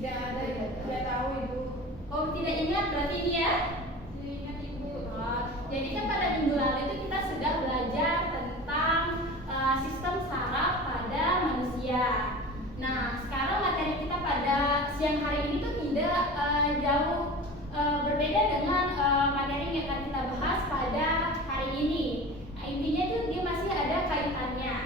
Tidak ada, tidak tahu Ibu. Oh, tidak ingat berarti ini ya? Tidak ingat Ibu. Jadi kan pada minggu lalu itu kita sudah belajar tentang sistem saraf pada manusia. Nah, sekarang materi kita pada siang hari ini tuh tidak jauh berbeda dengan materi yang akan kita bahas pada hari ini. Nah, intinya tuh dia masih ada kaitannya.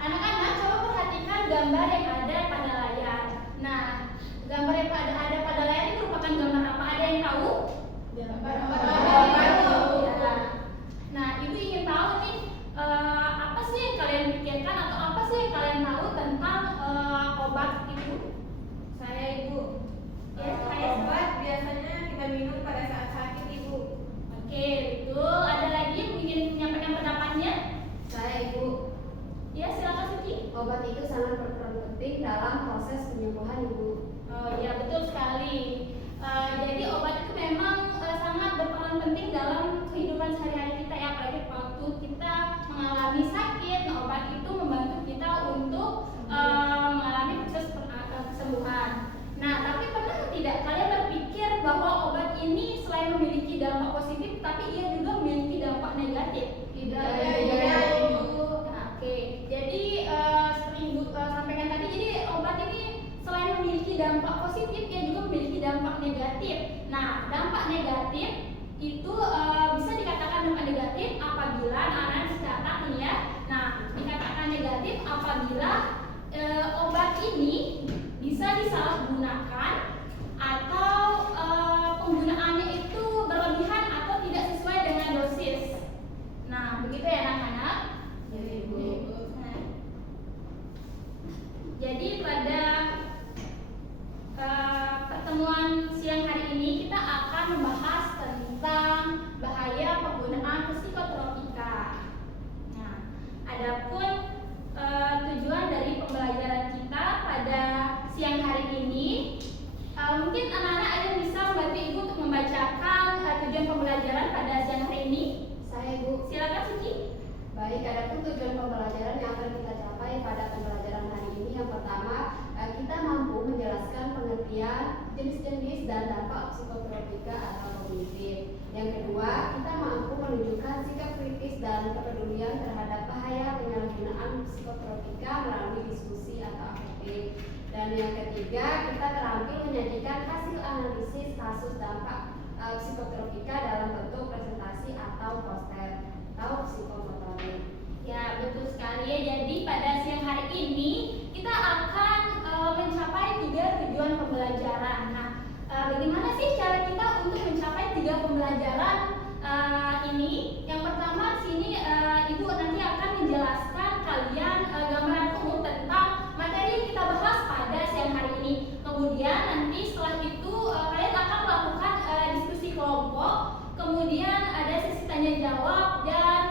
Anak-anak coba perhatikan gambar yang ada pada layar. Nah, gambar yang ada pada layar ini merupakan gambar apa? Ada yang tahu? Gambar Ya. Nah, Ibu ingin tahu nih apa sih yang kalian pikirkan atau apa sih yang kalian tahu tentang obat itu? Saya Ibu. Ya, saya Obat biasanya kita minum pada saat sakit Ibu. Oke, betul. Ada lagi yang ingin menyampaikan pendapatnya? Saya Ibu, Ya, silakan Suci. obat itu sangat berperan penting dalam proses penyembuhan Ibu. Oh iya, betul sekali. Jadi obat itu memang sangat berperan penting dalam kehidupan sehari-hari kita ya, apalagi waktu kita mengalami sakit. Nah, obat itu membantu kita untuk mengalami proses kesembuhan. Nah, tapi pernah tidak kalian berpikir bahwa obat ini selain memiliki dampak positif, tapi ia juga memiliki dampak negatif? Tidak Iya, Ibu. Nah, oke. Jadi seperti Ibu sampaikan tadi, jadi obat ini selain memiliki dampak positif, ia juga memiliki dampak negatif. Nah, dampak negatif itu bisa dikatakan dampak negatif apabila anak-anak dicatat nih ya. Nah, dikatakan negatif apabila obat ini bisa disalahgunakan atau penggunaannya itu berlebihan atau tidak sesuai dengan dosis. Nah, begitu ya anak-anak. Ya Ibu. Nah, jadi pada pertemuan siang hari ini kita akan membahas tentang bahaya penggunaan psikotropika. Nah, adapun tujuan dari pembelajaran kita pada siang hari ini, mungkin anak-anak ada yang bisa membantu Ibu untuk membacakan tujuan pembelajaran pada siang hari ini. Saya Ibu. Silakan Suci. Baik, adapun tujuan pembelajaran yang akan kita capai pada pembelajaran hari ini, yang pertama, kita mampu menjelaskan pengertian jenis-jenis dan dampak psikotropika atau kognitif. Yang kedua, kita mampu menunjukkan sikap kritis dan kepedulian terhadap bahaya penyalahgunaan psikotropika melalui diskusi atau afektif. Dan yang ketiga, kita terampil menyajikan hasil analisis kasus dampak psikotropika dalam bentuk presentasi atau poster atau psikomotorik. Ya, betul sekali ya. Jadi pada siang hari ini kita akan mencapai 3 tujuan pembelajaran. Nah, bagaimana sih cara kita untuk mencapai 3 pembelajaran ini? Yang pertama, sini Ibu nanti akan menjelaskan kalian gambaran umum tentang materi yang kita bahas pada siang hari ini. Kemudian nanti setelah itu kalian akan melakukan diskusi kelompok. Kemudian ada sesi tanya jawab dan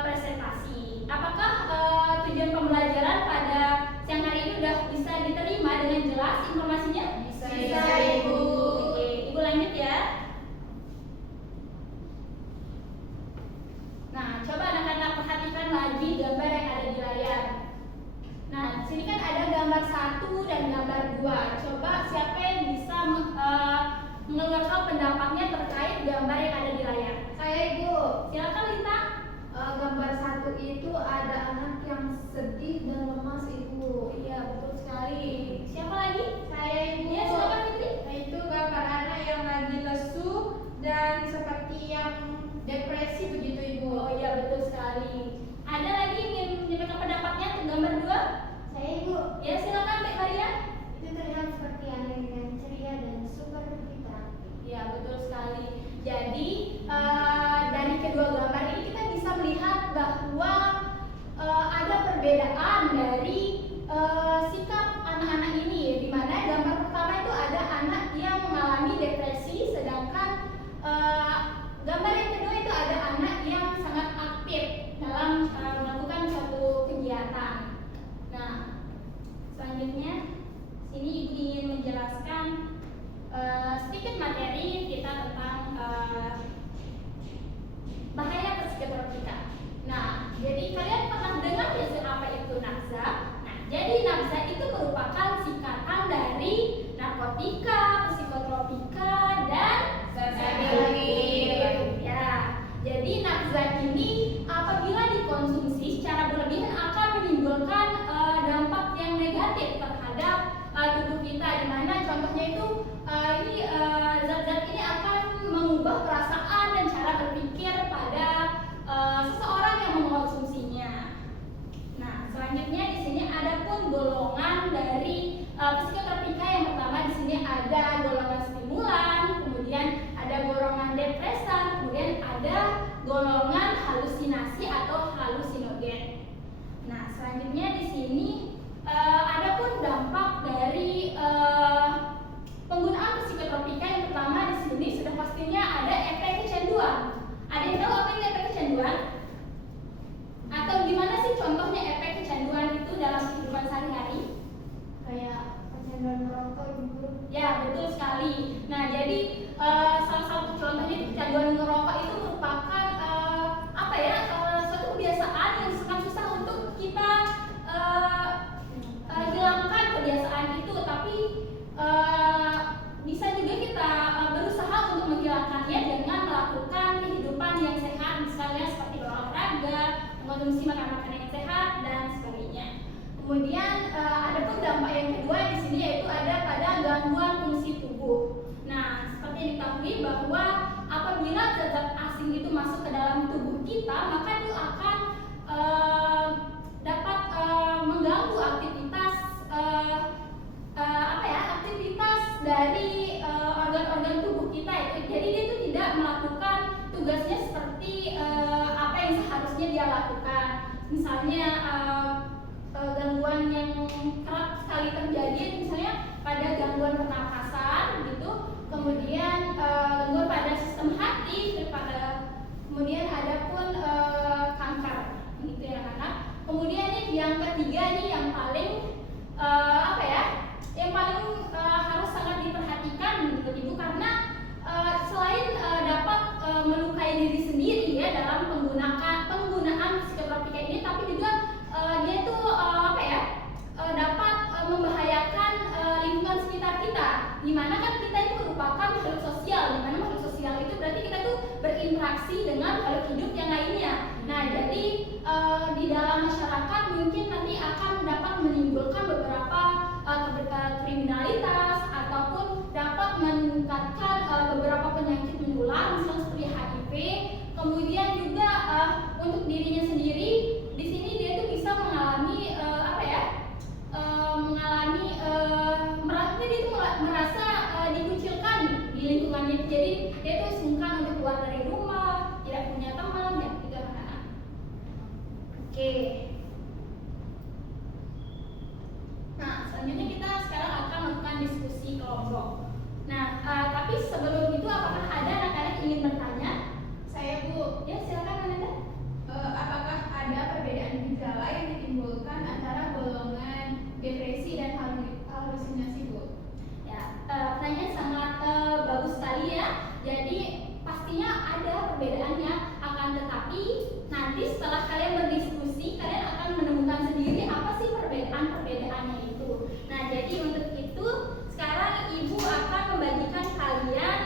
presentasi. Apakah tujuan pembelajaran pada siang hari ini sudah bisa diterima dengan jelas informasinya? Bisa, Ibu. Oke, Ibu lanjut ya. Nah, coba anak-anak perhatikan lagi gambar yang ada di layar. Nah, di sini kan ada gambar 1 dan gambar 2. Coba siapa yang bisa mengeluarkan pendapatnya terkait gambar yang ada di layar? Saya Ibu. Silakan Lita. Gambar 1 itu ada anak yang sedih dan lemas Ibu. Iya, betul sekali. Siapa lagi? Saya Ibu. Ya, silakan Fitri. Nah, itu gambar anak yang lagi lesu dan seperti yang depresi begitu Ibu. Oh iya, betul sekali. Ada lagi yang ingin menyampaikan pendapatnya untuk gambar 2? Saya Ibu, Ya, silakan Mbak Maria. itu terlihat seperti anak yang ceria dan super hiperaktif. Ya, betul sekali. Jadi dari kedua gambar ini kita bisa melihat bahwa ada perbedaan dari sikap anak-anak ini, di mana gambar pertama itu ada anak yang mengalami depresi, sedangkan gambar yang kedua itu ada anak yang sangat aktif dalam melakukan suatu kegiatan. Nah, selanjutnya sini Ibu ingin menjelaskan sedikit materi kita tentang bahaya psikotropika. Nah, jadi kalian pernah dengar ya apa itu nafza? Nah, jadi nafza itu merupakan mengubah perasaan dan cara berpikir pada seseorang yang mengkonsumsinya. Nah, selanjutnya di sini ada pun golongan dari psikotropika. Yang pertama di sini ada golongan stimulan, kemudian ada golongan depresan, kemudian ada golongan halusinasi atau halusinogen. Nah, selanjutnya di sini ada pun dampak dari penggunaan psikotropika. Yang pertama di sini sudah pastinya ada efek kecanduan. Ada yang tahu apa itu efek kecanduan? Atau gimana sih contohnya efek kecanduan itu dalam kehidupan sehari-hari? Kayak kecanduan merokok, Ibu. Ya, betul sekali. Nah, jadi salah satu contohnya kecanduan merokok itu merupakan suatu kebiasaan yang sangat susah untuk kita hilangkan kebiasaan itu, tapi bisa juga kita berusaha untuk menghilangkannya dengan melakukan kehidupan yang sehat, misalnya seperti berolahraga, mengkonsumsi makanan yang sehat dan sebagainya. Kemudian ada pun dampak yang kedua di sini, yaitu ada pada gangguan fungsi tubuh. Nah, seperti yang diketahui bahwa apabila zat-zat asing itu masuk ke dalam tubuh kita, maka itu akan dapat mengganggu aktivitas aktivitas dari organ-organ tubuh kita itu. Jadi dia itu tidak melakukan tugasnya seperti apa yang seharusnya dia lakukan. Misalnya gangguan yang kerap sekali terjadi misalnya pada gangguan pernapasan gitu, kemudian gangguan pada sistem hati, kemudian ada pun kanker gitu ya anak-anak. Kemudian nih yang ketiga nih yang paling yang paling harus sangat diperhatikan menurut Ibu, karena selain dapat melukai diri sendiri ya dalam penggunaan psikotropika ini, tapi juga dia itu dapat membahayakan lingkungan sekitar kita. Dimana kan kita itu merupakan makhluk sosial, dimana makhluk sosial itu berarti kita tuh berinteraksi dengan makhluk hidup yang lainnya. Nah, jadi di dalam masyarakat mungkin nanti akan dapat menimbulkan beberapa kriminalitas ataupun dapat meningkatkan beberapa penyakit menular, misalnya seperti HIV. Kemudian juga untuk dirinya sendiri, di sini dia tuh bisa mengalami merasa dikucilkan di lingkungannya. Jadi dia tuh sungkan untuk keluar dari rumah, tidak punya teman, dan gitu anak-anak. Oke. Nah, selanjutnya kita sekarang akan melakukan diskusi kelompok. Nah, tapi sebelum itu apakah ada anak-anak yang ingin bertanya? Saya Bu, Ya, silakan Ananda. apakah ada perbedaan gejala yang ditimbulkan antara golongan depresi dan halusinasi Bu? Ya, pertanyaan sangat bagus sekali ya. Jadi pastinya ada perbedaannya, akan tetapi nanti setelah kalian berdiskusi, kalian akan menemukan sendiri apa sih perbedaan-perbedaannya itu. Nah, jadi untuk itu sekarang Ibu akan membagikan kalian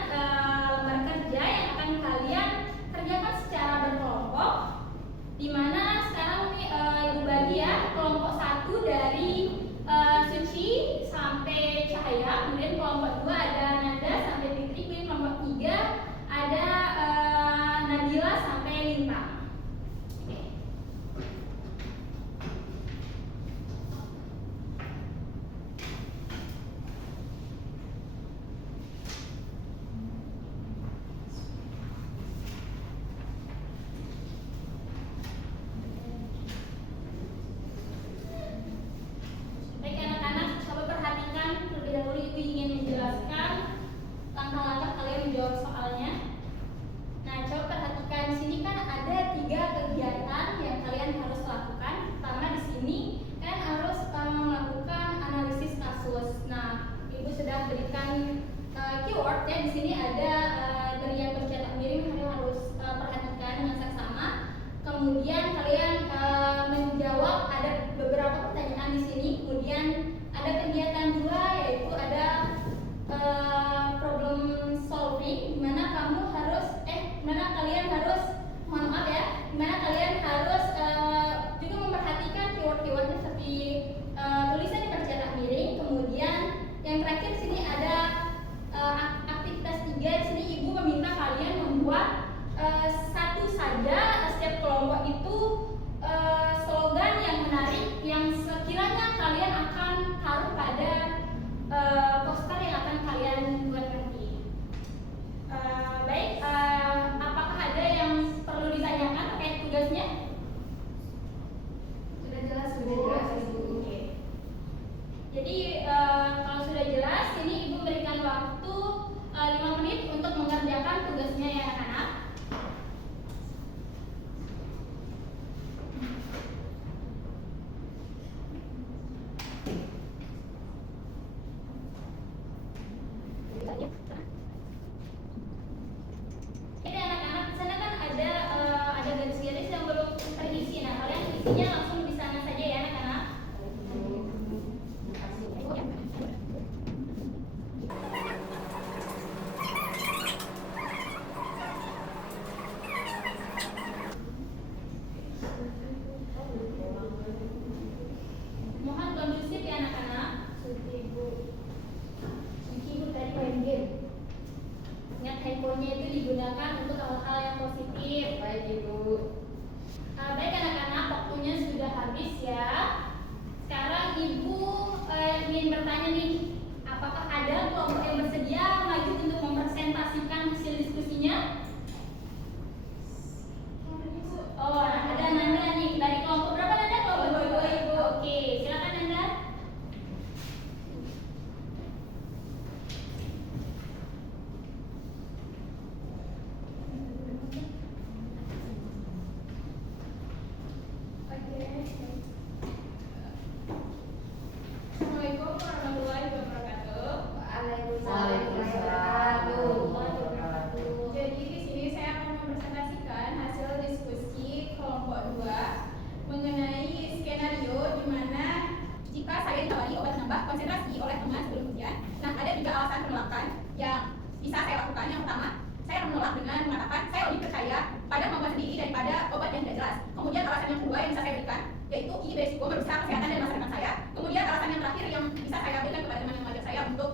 lakukan, yang pertama, saya akan menolak dengan mengatakan saya lebih percaya pada kemampuan sendiri daripada obat yang tidak jelas. Kemudian alasan yang kedua yang bisa saya berikan, yaitu ini beresiko merusak kesehatan dan masa depan saya. Kemudian alasan yang terakhir yang bisa saya berikan kepada teman yang mengajar saya untuk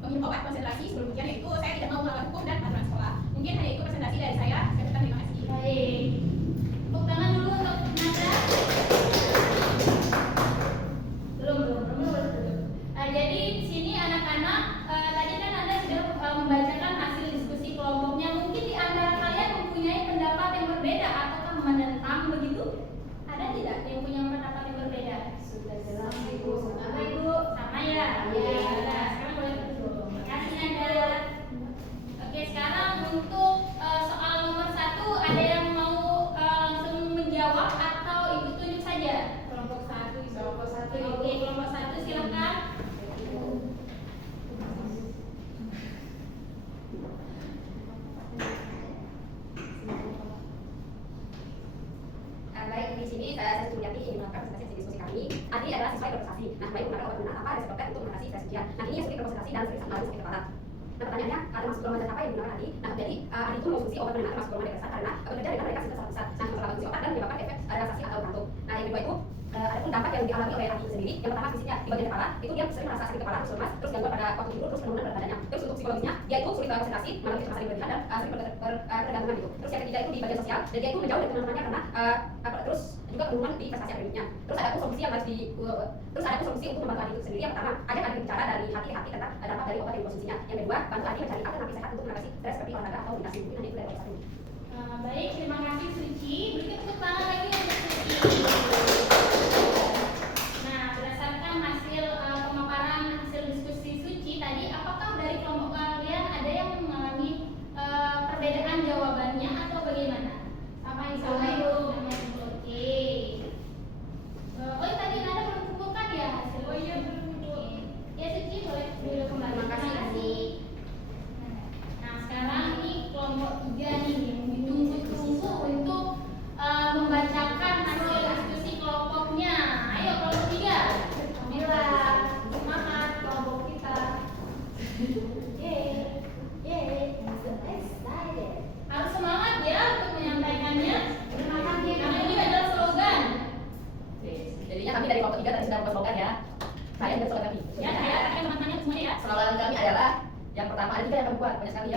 meminum obat konsentrasi sebelum ujian, yaitu saya tidak mau melanggar hukum dan aturan sekolah. Mungkin hanya itu presentasi dari saya. Saya ucapkan terima kasih. Baik. Tepuk tangan dulu untuk Nada. Belum. Jadi di sini anak-anak tadi kan Anda sudah membacakan hasil diskusi kelompoknya. Mungkin di antara kalian mempunyai pendapat yang berbeda ataukah menentang begitu? Ada tidak yang punya pendapat yang berbeda? Sudah jelas Ibu. Sama Ibu, sama ya. Iya. Nah, sekarang boleh duduk. Terima kasih Nada. Oke, sekarang untuk soal nomor 1 ada yang mau langsung menjawab atau Ibu tunjuk saja? Kelompok 1. Kelompok 1. Oke, kelompok 1 silakan. Baik, di sini saya Suryati ingin melakukan presentasi hasil diskusi kami. Adi adalah siswa yang berprestasi. Nah, baik menggunakan obat penggunaan apa reseptor untuk mengatasi stres ujian. Nah, ini yang sulit berkonsentrasi dan sering sakit kepala. Nah, pertanyaannya, termasuk golongan zat apa yang digunakan Adi? Nah, jadi Adi itu mengonsumsi obat penenang termasuk golongan depresan karena bekerja dengan mereka sangat besar. Nah, setelah konsumsi obat dan menyebabkan efek relaksasi atau kantuk. Nah, yang kedua itu ada pun dampak yang dialami oleh Adi sendiri. Yang pertama fisiknya di bagian kepala, itu dia sering merasa sakit kepala, terus lemas, terus gangguan pada waktu tidur, terus penurunan berat badannya. Terus untuk psikologisnya, dia itu sulit konsentrasi, mengalami kecemasan yang berlebihan dan sering berketergantungan gitu. Terus yang ketiga itu di bagian sosial, dan dia itu menjauh dari teman-temannya karena terus juga penurunan di prestasi akademiknya. Terus ada pun solusi yang harus terus ada pun solusi untuk membantu Adi itu sendiri. Yang pertama, ajak Adi bicara dari hati ke hati tentang dampak dari obat yang dikonsumsinya. Yang kedua, bantu Adi mencari alternatif sehat untuk mengatasi stres seperti olahraga atau meditasi. Mungkin itu dari satu. Baik, terima kasih Suci. Berikan tepuk tangan lagi untuk Suci. Nah, berdasarkan hasil pemaparan hasil diskusi Suci tadi, apakah dari kelompok kalian ada yang mengalami perbedaan jawabannya atau bagaimana? Sama Ibu. Oke. Oh, tadi Nada belum kumpulkan ya hasil? Oh iya, belum kumpul. Ya Suci, boleh dulu kembali. Terima kasih. Nah, sekarang ini kelompok 3 nih yang ditunggu-tunggu untuk membacakan hasil diskusi kelompoknya. Ayo kelompok 3. Bila semangat kelompok kita. Harus semangat ya untuk menyampaikannya. Karena ini adalah slogan. Jadinya kami dari kelompok 3 tadi sudah membuat slogan ya. Saya dan slogan kami. Ya, saya katakan teman-temannya semuanya ya. Slogan kami adalah yang pertama ada 3 yang kami buat, banyak sekali ya.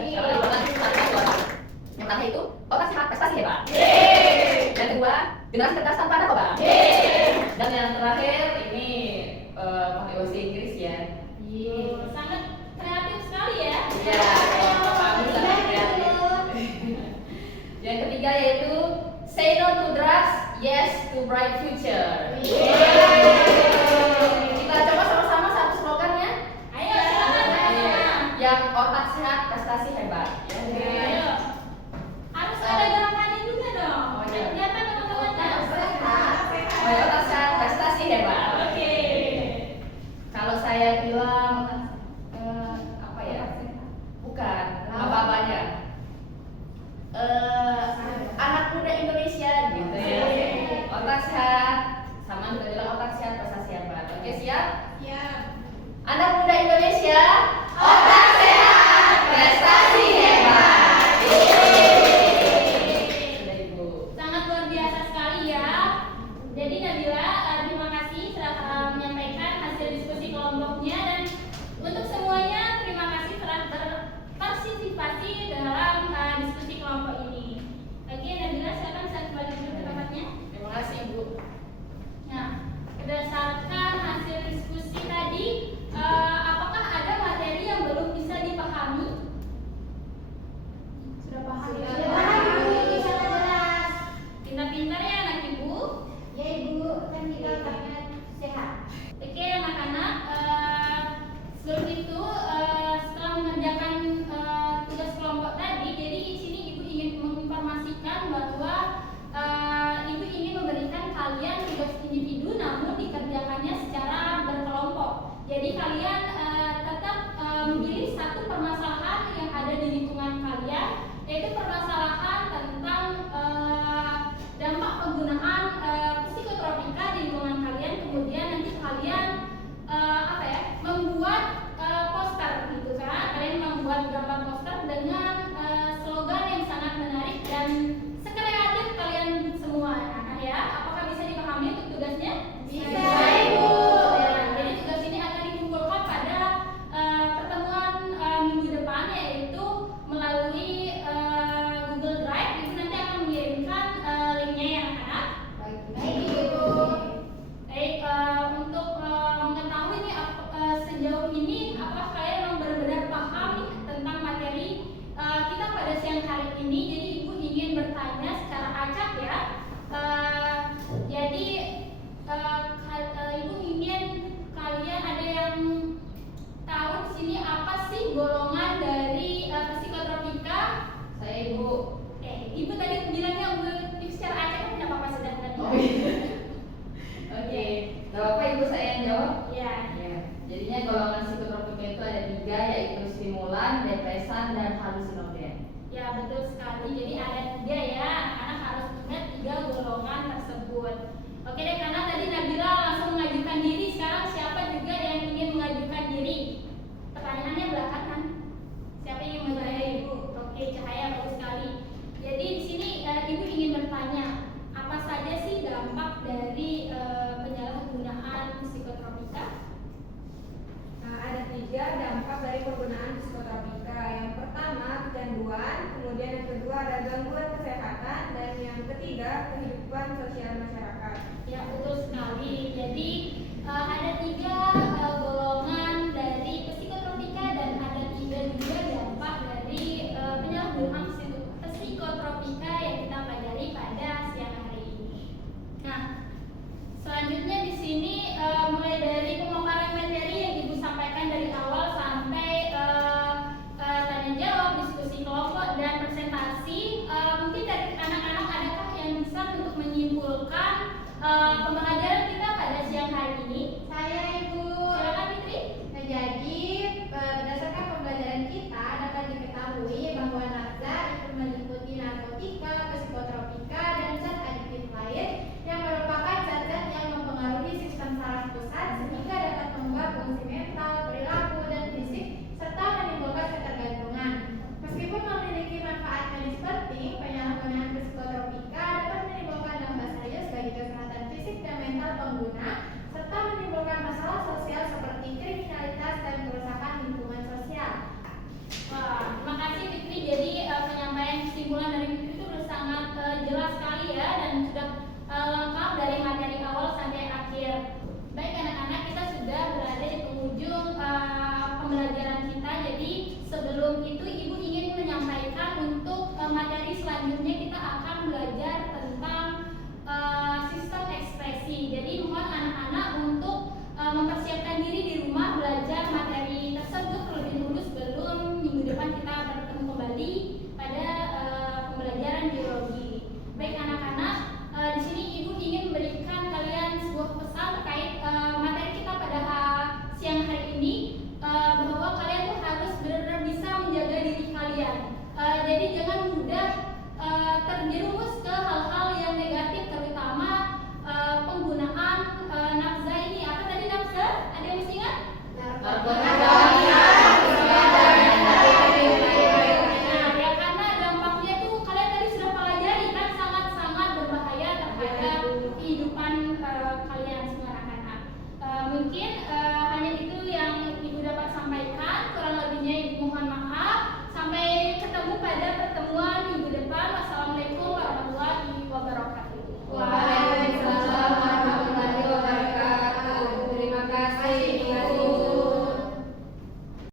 Yang pertama itu otak sehat prestasi hebat. Yang kedua, generasi cerdas tanpa narkoba. Dan yang terakhir ini pakai bahasa Inggris ya. Sangat kreatif sekali ya. Iya, kalau kami sangat kreatif. Yang ketiga yaitu say no to drugs, yes to bright future. Kita coba sama-sama satu slogannya. Ayo silakan. Yang otak sehat prestasi hebat. Ayo. Harus ada gerakannya juga dong. Oh, iya. Kelihatan teman-teman. Oh, ya, otak sehat prestasi hebat. Oke. Kalau saya bilang apa ya? Bukan apa-apanya. Anak muda Indonesia gitu ya. Otak sehat sama juga bilang otak sehat prestasi hebat. Oke, siap? Ya. Anak muda Indonesia, otak sehat prestasi hebat. Sudah Ibu. Sangat luar biasa sekali ya. Jadi Nabila, terima kasih telah menyampaikan hasil diskusi kelompoknya dan untuk semuanya terima kasih telah berpartisipasi dalam diskusi kelompok ini. Oke Nabila, silakan saya kembali dulu ke tempatnya. Terima kasih Ibu. Nah, berdasarkan hasil diskusi tadi, apakah ada materi gangguan kesehatan, dan yang ketiga kehidupan sosial masyarakat.